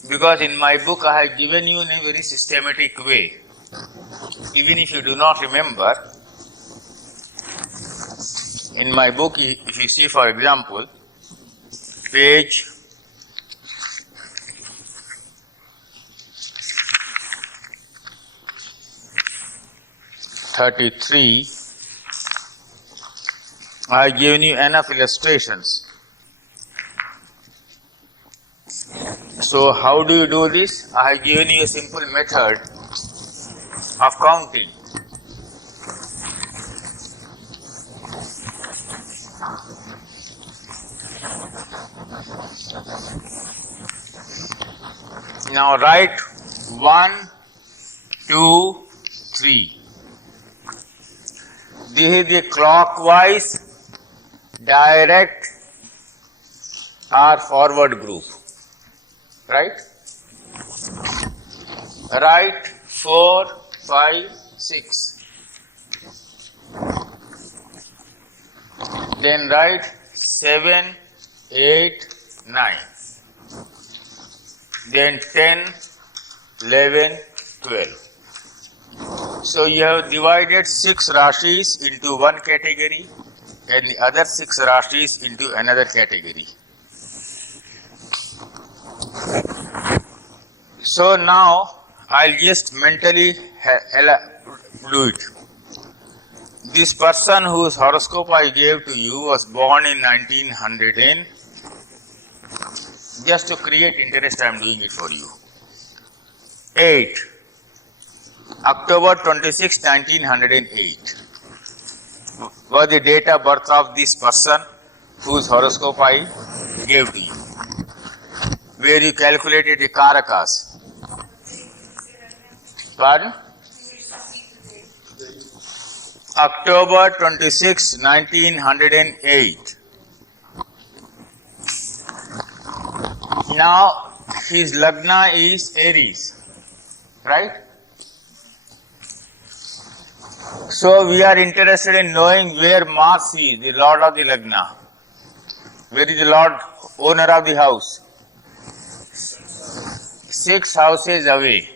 because in my book I have given you in a very systematic way. Even if you do not remember, in my book, if you see for example, page 33, I have given you enough illustrations. So how do you do this? I have given you a simple method of counting. Now write 1, 2, 3. This is the clockwise direct or forward group, right? Write 4, 5, 6. Then write 7, 8, 9. Then 10, 11, 12. So you have divided 6 Rashis into one category and the other 6 Rashis into another category. So now I'll just mentally do it. This person whose horoscope I gave to you was born in 1900 and just to create interest I am doing it for you. 8. October 26, 1908 was the date of birth of this person whose horoscope I gave to you, where you calculated the Karakas. Pardon? October 26, 1908. Now his Lagna is Aries, right? So we are interested in knowing where Mars is, the Lord of the Lagna. Where is the Lord, owner of the house? 6 houses away.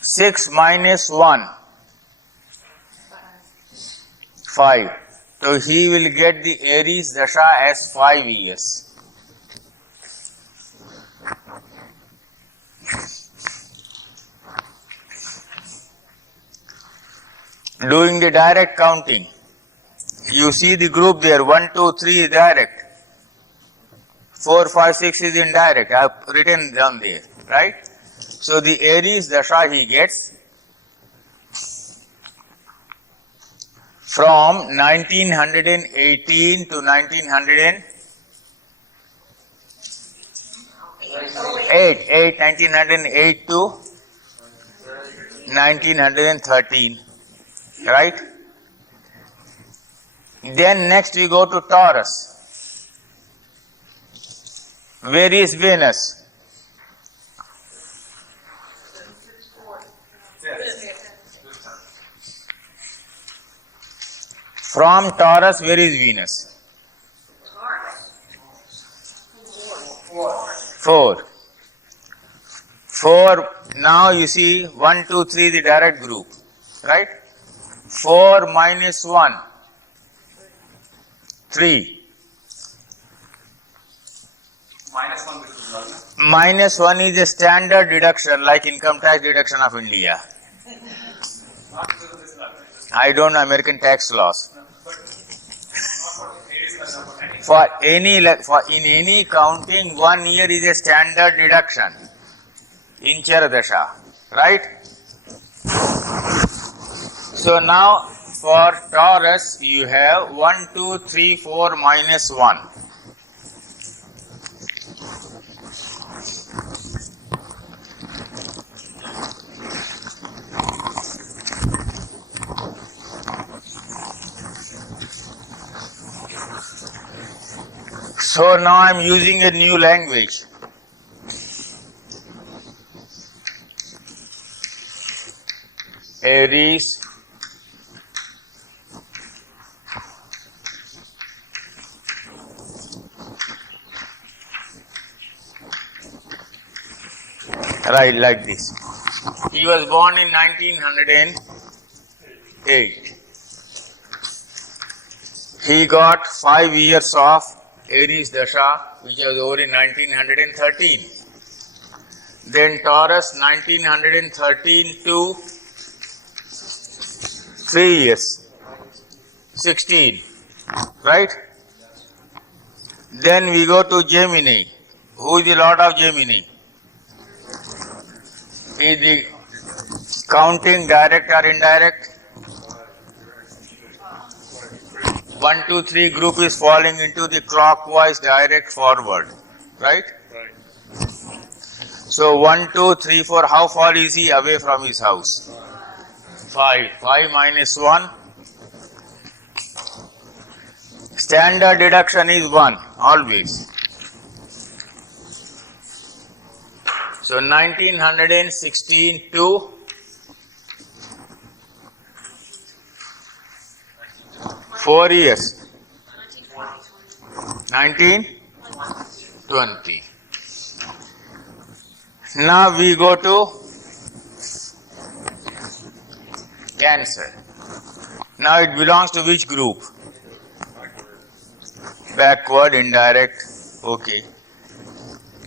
6 minus 1, 5. So he will get the Aries Dasha as 5 years. Doing the direct counting, you see the group there, 1, 2, 3 is direct, 4, 5, 6 is indirect. I have written down there, right? So the Aries Dasha he gets from 1918 to 1908 to 1913. Right? Then next we go to Taurus. Where is Venus? From Taurus, where is Venus? 4. 4. Now you see 1, 2, 3 the direct group, right? 4 minus 1, 3. Minus 1 is a standard deduction like income tax deduction of India. I don't know American tax laws. In any counting, 1 year is a standard deduction in Charadasha, right? So now for Taurus you have 1, 2, 3, 4 minus 1. So now I am using a new language. Aries right, like this. He was born in 1908. He got 5 years of Aries Dasha, which was over in 1913. Then Taurus 1913 to 3 years, 16, right? Then we go to Jaimini. Who is the Lord of Jaimini? Is the counting direct or indirect? 1, 2, 3 group is falling into the clockwise direct forward, right? So 1, 2, 3, 4, how far is he away from his house? 5. 5 minus 1, Standard deduction is 1, always. So 1916 to 4 years. 1920. Now we go to Cancer. Now it belongs to which group? Backward, indirect. Okay.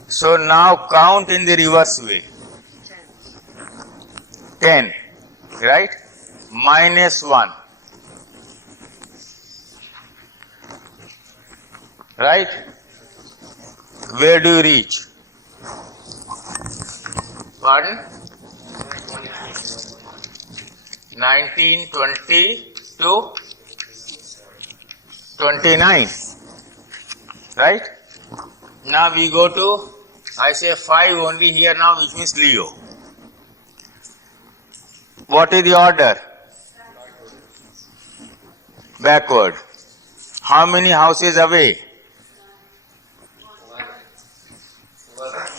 So now count in the reverse way. 10, right? Minus 1. Right? Where do you reach? Pardon? 1920 to 29. Right? Now we go to, I say 5 only here now, which means Leo. What is the order? Backward. How many houses away?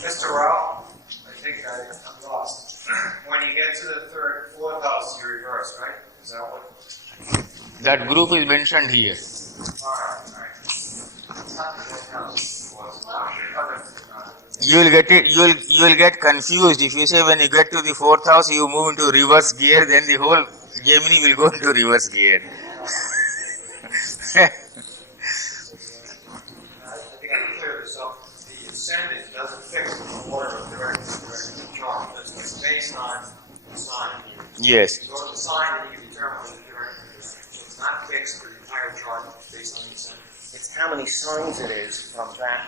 Mr. Rao, I think I'm lost. When you get to the fourth house, you reverse, right? Is that what? That group is mentioned here. Alright. You will get it. You will get confused if you say when you get to the fourth house you move into reverse gear. Then the whole Jaimini will go into reverse gear. I think I can clear this up. The ascendant doesn't fix the order of direct chart. It's based on the sign. Yes. You go to the sign and you determine what the direct is. So it's not fixed for the entire chart. It's based on the ascendant. It's how many signs it is from that.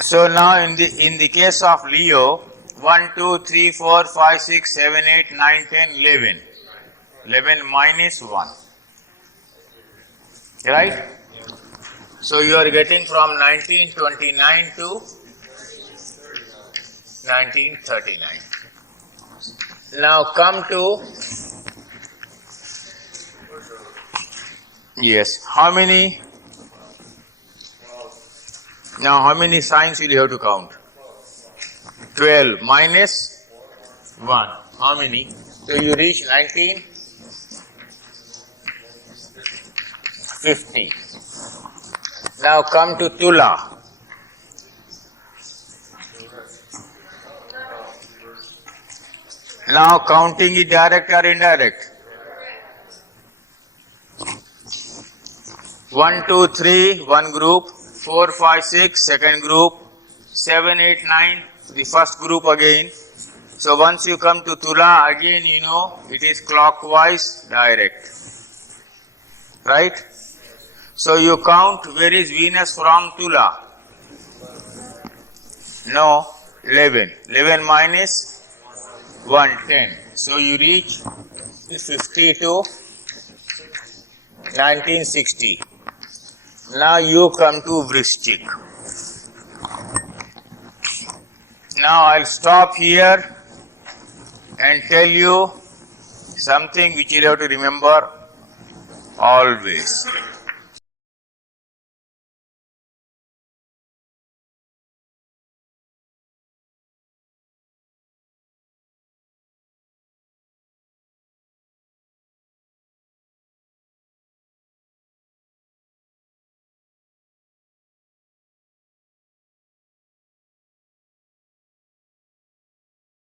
So now in the case of Leo, 1, 2, 3, 4, 5, 6, 7, 8, 9, 10, 11. 11 minus 1. Right? So you are getting from 1929 to 1939. Now come to, yes, how many? Now how many signs will you have to count? 12 minus 1. How many? So you reach 1950. Now come to Tula. Now counting is direct or indirect? 1, 2, 3, one group. 4, 5, 6, second group. 7, 8, 9, the first group again. So once you come to Tula, again you know it is clockwise direct. Right? So you count where is Venus from Tula? No, 11. 11 minus 1, 10. So you reach 50 to 1960. Now you come to Vrishchik. Now I'll stop here and tell you something which you have to remember always.